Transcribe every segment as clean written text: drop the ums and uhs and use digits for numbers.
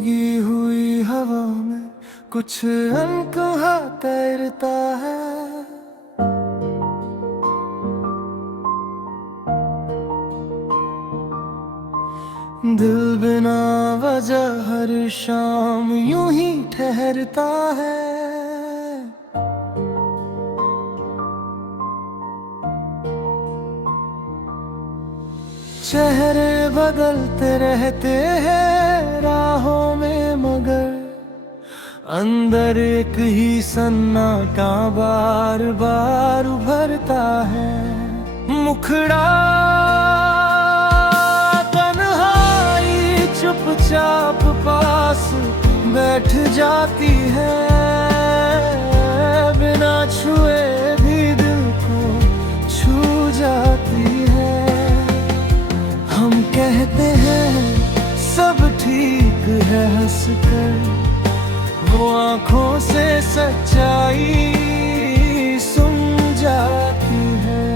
भीगी हुई हवा में कुछ अनकहा तैरता है। दिल बिना वजह हर शाम यूं ही ठहरता है। चेहरे बदलते रहते हैं राहों में, मगर अंदर एक ही सन्नाटा बार बार उभरता है। मुखड़ा तन्हाई चुपचाप पास बैठ जाती है, बिना छुए भी दिल को छू जाती है। हम कहते हैं सब ठीक है हंसकर, वो आँखों से सच्चाई सुन जाती है।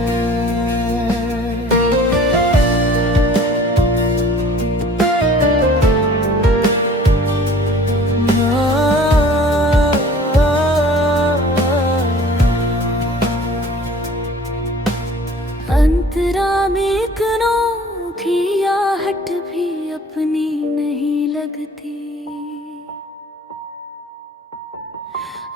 अंतरा में एक अनोखी आहट भी अपनी नहीं लगती।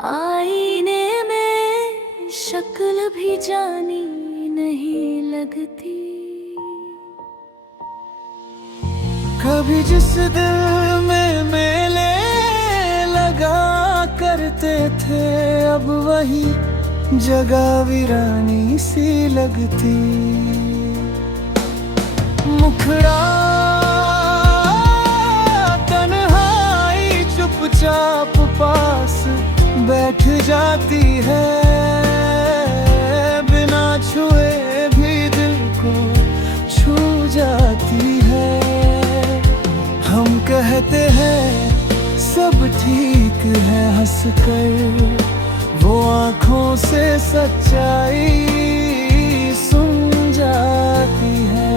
आईने में शक्ल भी जानी नहीं लगती। कभी जिस दिल में मेले लगा करते थे, अब वही जगह वीरानी सी लगती। मुखड़ा तन्हाई चुपचाप पास बैठ जाती है, बिना छुए भी दिल को छू जाती है। हम कहते हैं सब ठीक है हंसकर, वो आँखों से सच्चाई सुन जाती है।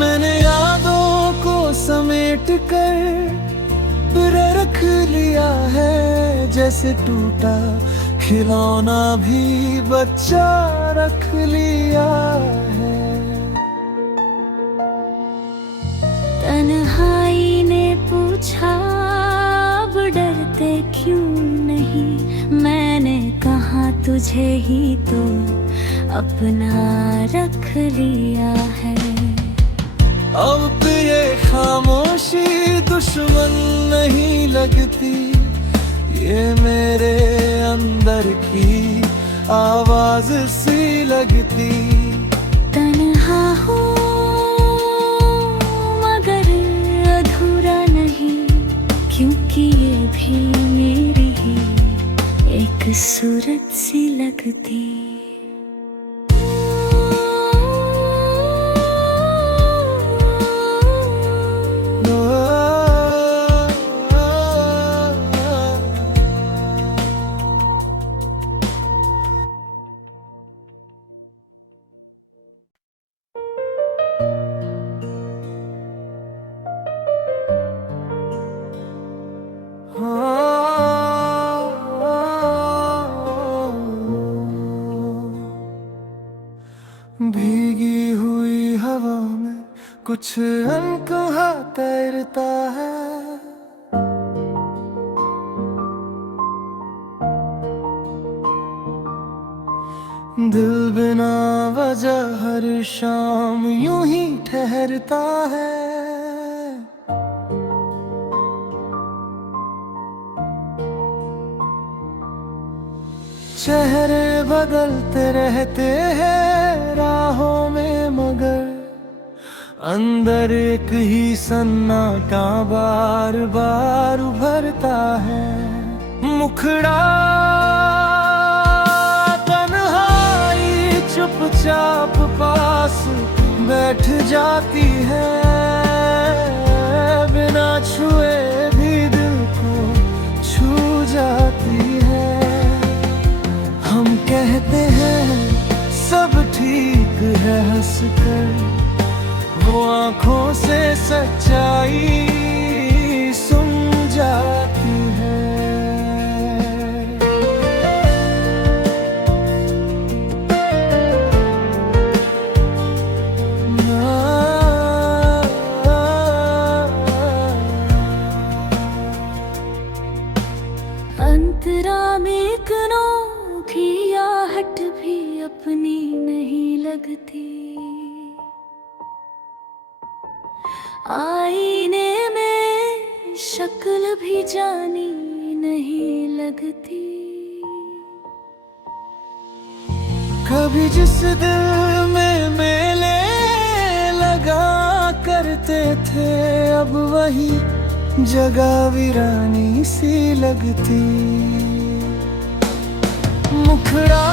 मैंने यादों को समेट कर रख लिया है, जैसे टूटा खिलौना भी बच्चा रख लिया है। तन्हाई ने पूछा अब डरते क्यों नहीं, मैंने कहा तुझे ही तो अपना रख लिया है। अब ये खामोशी दुश्मन नहीं लगती, ये मेरे अंदर की आवाज सी लगती। तन्हा हूँ मगर अधूरा नहीं, क्योंकि ये भी मेरी ही एक सूरत सी लगती। भीगी हुई हवा में कुछ अनकहा तैरता है। दिल बिना वजह हर शाम यूं ही ठहरता है। चेहरे बदलते रहते हैं राहों में, मगर अंदर एक ही सन्नाटा बार बार उभरता है। मुखड़ा तन्हाई चुपचाप पास बैठ जाती है, बिना छुए भी दिल को हंस कर वो आंखों से सच्चाई सुन जाती है। अंतरा में कनों की आहट भी अपनी नहीं लगती, आईने में शक्ल भी जानी नहीं लगती। कभी जिस दिल में मेले लगा करते थे, अब वही जगह वीरानी सी लगती। मुखड़ा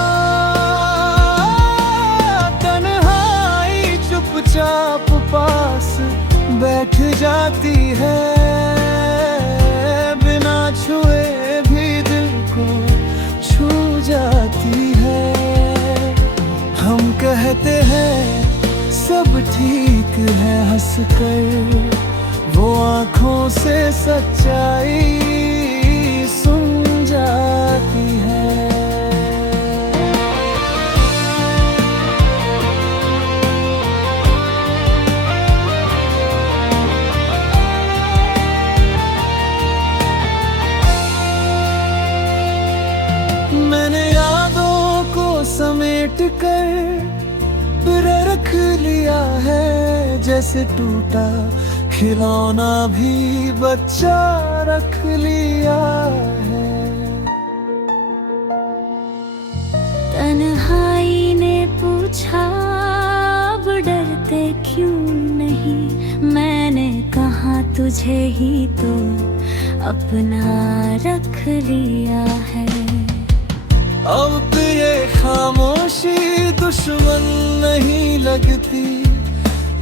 तन्हाई चुपचाप पास बैठ जाती है, बिना छुए भी दिल को छू जाती है। हम कहते हैं सब ठीक है, हंस कर वो आंखों से सच्चाई सुन जाती है। मैंने यादों को समेट कर रख लिया है, जैसे टूटा खिलौना भी बच्चा रख लिया है। तन्हाई ने पूछा अब डरते क्यों नहीं, मैंने कहा तुझे ही तो अपना रख लिया है। अब ये खामोशी दुश्मन नहीं लगती,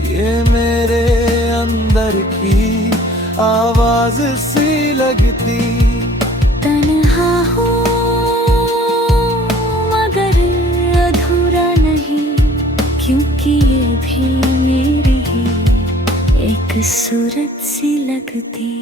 ये मेरे अंदर की आवाज सी लगती। तन्हा हूँ मगर अधूरा नहीं, क्योंकि ये भी मेरी ही एक सूरत सी लगती।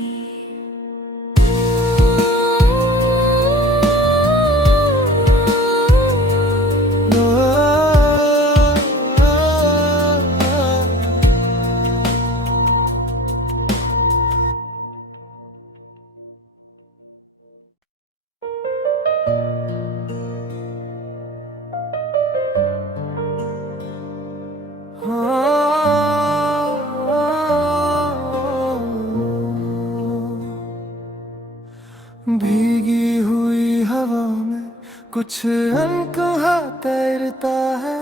भीगी हुई हवा में कुछ अनकहा तैरता है,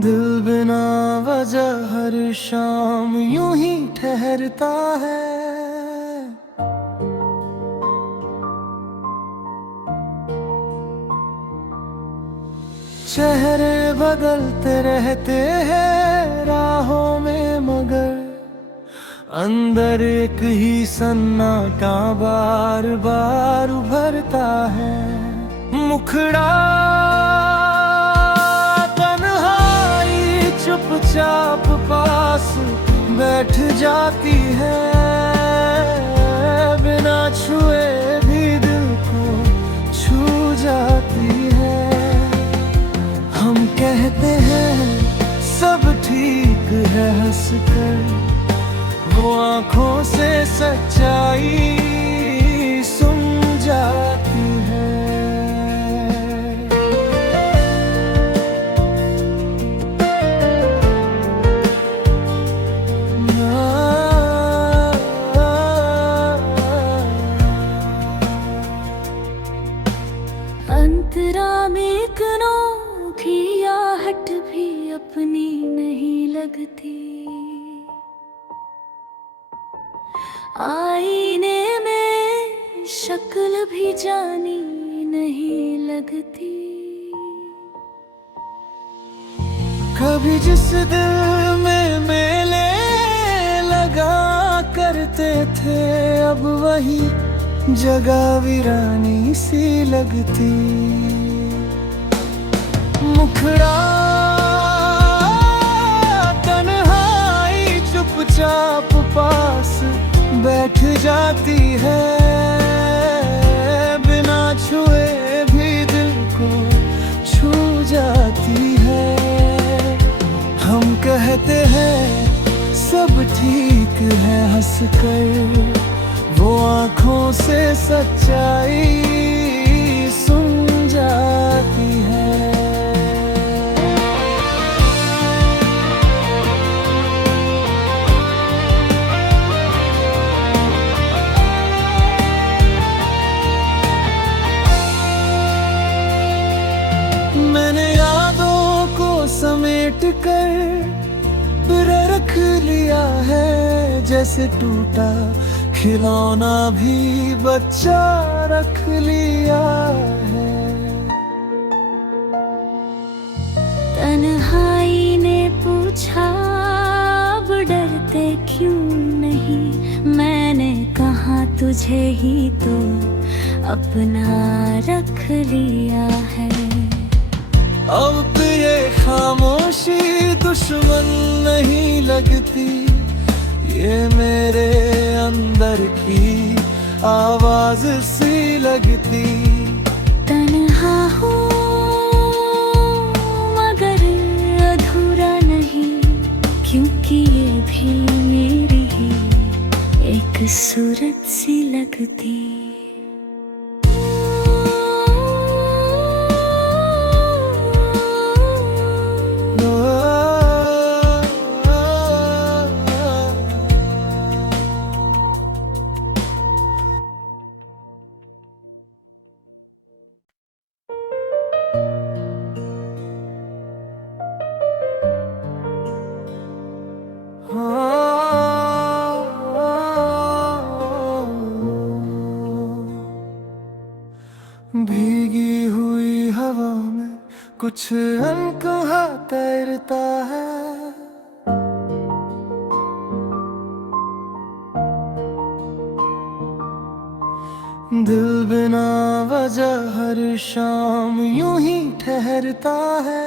दिल बिना वजह हर शाम यूं ही ठहरता है। चेहरे बदलते रहते हैं राहों में, मगर अंदर एक ही सन्नाटा बार बार उभरता है। मुखड़ा तन्हाई चुपचाप पास बैठ जाती है, बिना छुए भी दिल को छू जाती है। हम कहते हैं सब ठीक है, हंस कर वो आंखों से सच्चाई सुन जाती है। अंतरा में कनों की आहट भी अपनी नहीं लगती, आईने में शक्ल भी जानी नहीं लगती। कभी जिस दिल में मेले लगा करते थे, अब वही जगह वीरानी सी लगती। मुखड़ा तन्हाई चुपचाप पास बैठ जाती है, बिना छुए भी दिल को छू जाती है। हम कहते हैं सब ठीक है हंसकर, वो आँखों से सच्चाई सुन जाती है। मैंने यादों को समेट कर रख लिया है, जैसे टूटा खिलौना भी बच्चा रख लिया है। तन्हाई ने पूछा अब डरते क्यों नहीं, मैंने कहा तुझे ही तो अपना रख लिया है। अब ये खामोशी दुश्मन नहीं लगती, ये मेरे अंदर की आवाज सी लगती। तन्हा हूँ मगर अधूरा नहीं, क्योंकि ये भी मेरी ही एक सूरत सी लगती। भीगी हुई हवा में कुछ अनकहा तैरता है, दिल बिना वजह हर शाम यूं ही ठहरता है।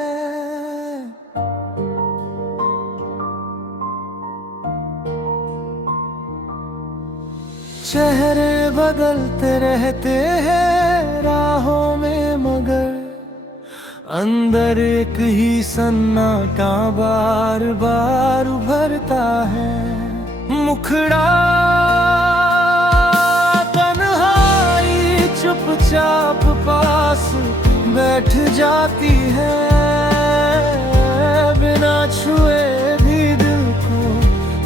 चेहरे बदलते रहते हैं राहों में, मगर अंदर एक ही सन्नाटा बार बार उभरता है। मुखड़ा तन्हाई चुपचाप पास बैठ जाती है, बिना छुए भी दिल को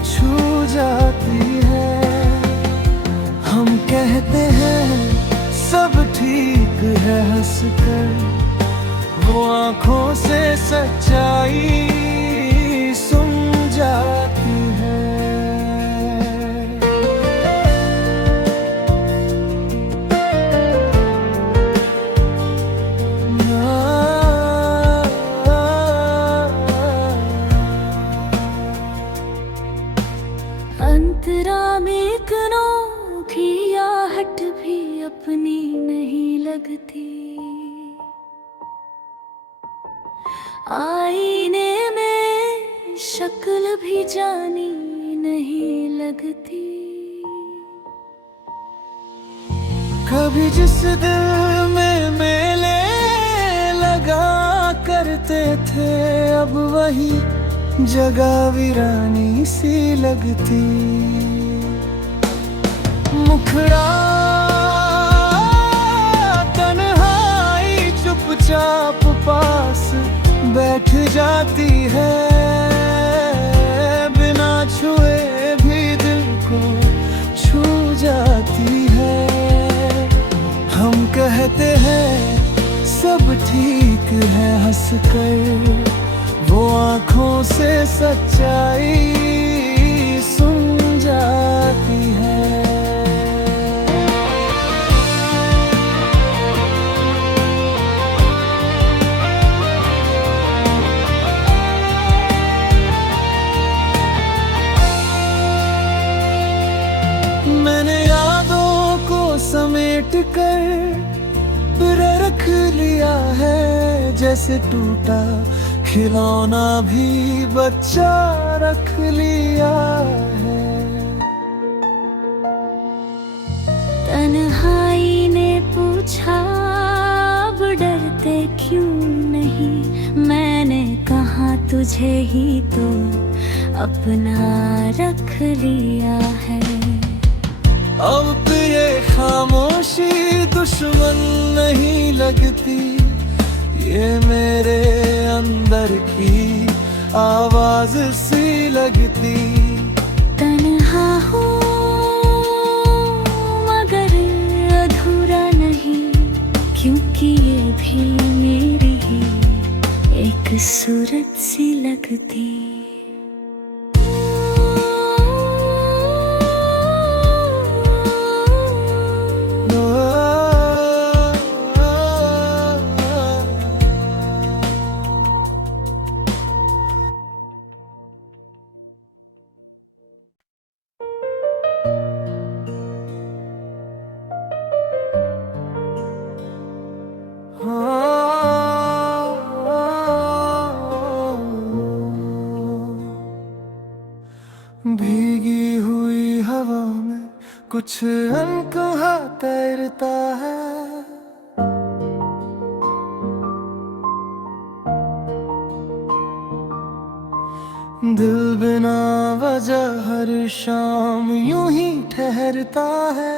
छू जाती है। हम कहते हैं सब ठीक है हंसकर, वो आँखों से सच्चाई सुन जाती है। अंतरा में एक अनोखी आहट भी अपनी नहीं लगती, आईने में शक्ल भी जानी नहीं लगती। कभी जिस दिल में मेले लगा करते थे, अब वही जगह वीरानी सी लगती। मुखड़ा तन्हाई चुपचाप पास बैठ जाती है, बिना छुए भी दिल को छू जाती है। हम कहते हैं सब ठीक है हंसकर, वो आँखों से सच्चाई सुन जाती है। मैंने यादों को लिया है, जैसे टूटा खिलौना भी बच्चा रख लिया है। तन्हाई ने पूछा अब डरते क्यों नहीं, मैंने कहा तुझे ही तो अपना रख लिया है। अब ये खामोशी दुश्मन नहीं लगती, ये मेरे अंदर की आवाज सी लगती। तन्हा हूँ मगर अधूरा नहीं, क्योंकि ये भी मेरी ही एक सूरत सी लगती। भीगी हुई हवा में कुछ अनकहा तैरता है, दिल बिना वजह हर शाम यूं ही ठहरता है।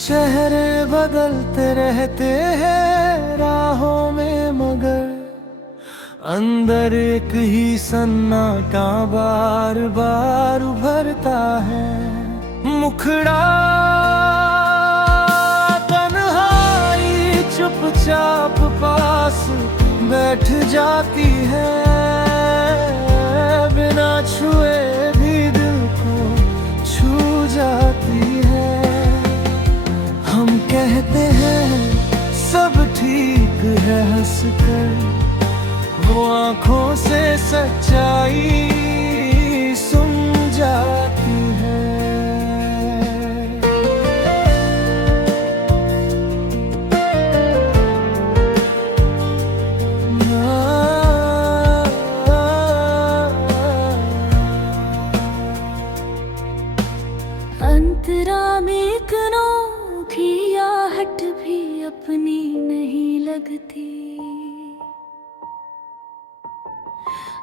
चेहरे बदलते रहते हैं राहों में, मगर अंदर एक ही सन्नाटा बार बार उभरता है। मुखड़ा तन्हाई चुपचाप पास बैठ जाती है, बिना छुए भी दिल को छू जाती है। हम कहते हैं सब ठीक है हंसकर, वो आँखों से सच्चाई सुन जाती है। अंतरा में एक अनोखी आहट भी अपनी नहीं लगती,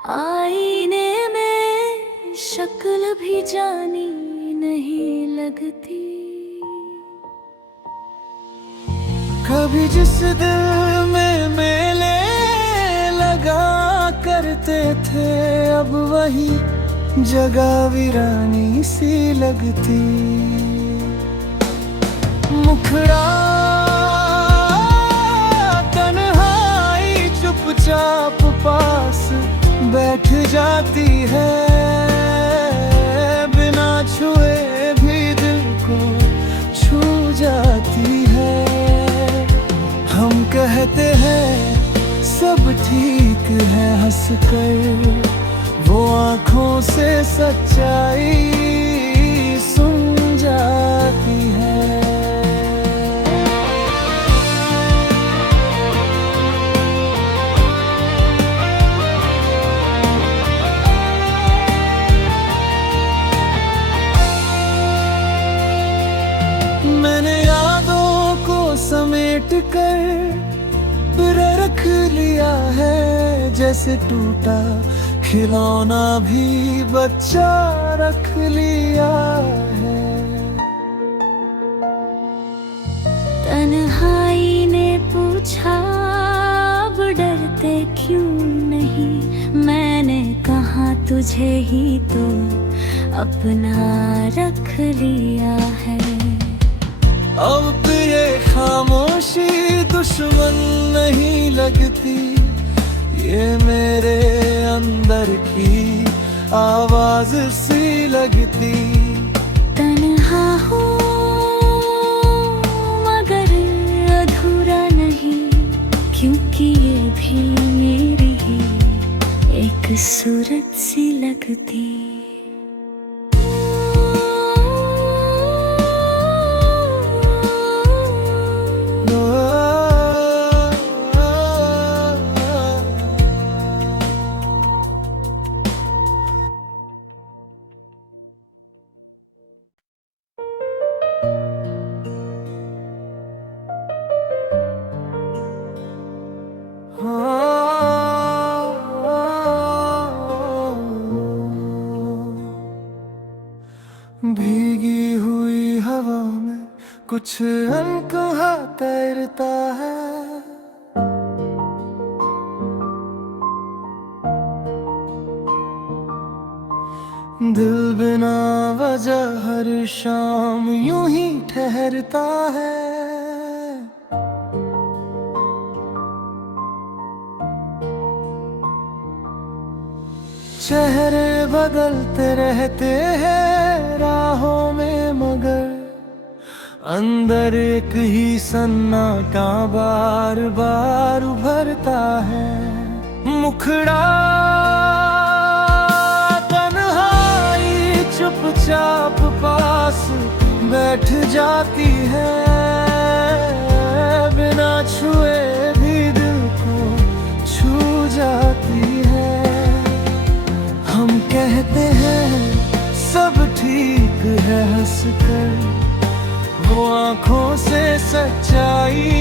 आईने में शक्ल भी जानी नहीं लगती। कभी जिस दिल में मेले लगा करते थे, अब वही जगह वीरानी सी लगती। मुखड़ा तन्हाई चुपचाप पास बैठ जाती है, बिना छुए भी दिल को छू जाती है। हम कहते हैं सब ठीक है हंसकर, वो आँखों से सच्चाई सुन जाती है। मैंने यादों को समेट कर रख लिया है, जैसे टूटा खिलौना भी बच्चा रख लिया है। तन्हाई ने पूछा अब डरते क्यों नहीं, मैंने कहा तुझे ही तो अपना रख लिया है। अब ये खामोशी दुश्मन नहीं लगती, ये मेरे अंदर की आवाज सी लगती। तन्हा हूँ मगर अधूरा नहीं, क्योंकि ये भी मेरी ही एक सूरत सी लगती। कुछ अनकहा तैरता है। दिल बिना वजह हर शाम यूं ही ठहरता है। चेहरे बदलते रहते हैं राहों में, मगर अंदर एक ही सन्नाटा बार बार उभरता है। मुखड़ा तन्हाई चुपचाप पास बैठ जाती है, बिना छुए भी दिल को छू जाती है। हम कहते हैं सब ठीक है हंसकर, वो आँखों से सच्चाई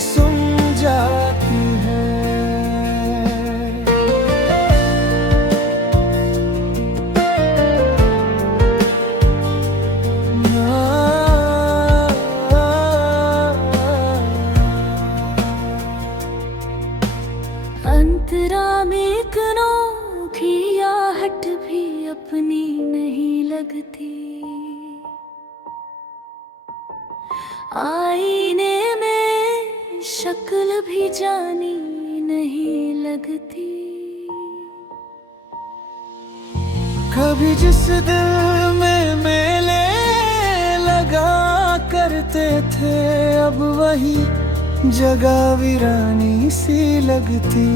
सुन जाती है। अंतरा में एक अनोखी आहट भी अपनी नहीं लगती, आईने में शक्ल भी जानी नहीं लगती। कभी जिस दिल में मेले लगा करते थे, अब वही जगह वीरानी सी लगती।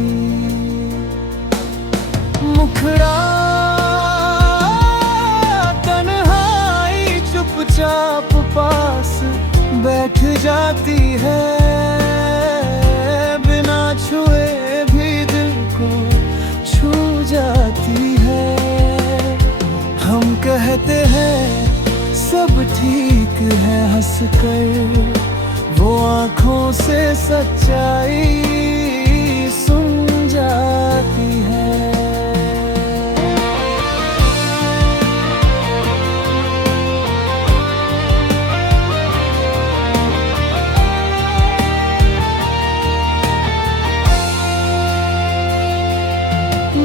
मुखड़ा तन्हाई चुपचाप पास बैठ जाती है, बिना छुए भी दिल को छू जाती है। हम कहते हैं सब ठीक है हंसकर, वो आँखों से सच्चाई सुन जाती है।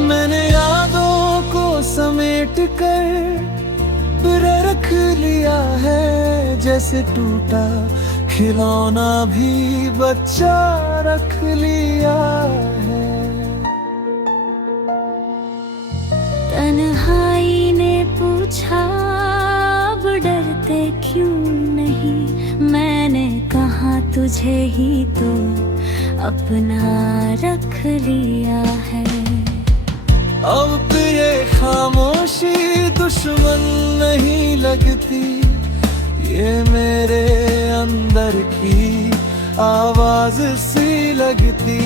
मैंने यादों को समेट कर रख लिया है, जैसे टूटा खिलौना भी बच्चा रख लिया है। तन्हाई ने पूछा अब डरते क्यों नहीं, मैंने कहा तुझे ही तो अपना रख लिया है। अब ये खामोशी दुश्मन नहीं लगती, ये मेरे अंदर की आवाज सी लगती।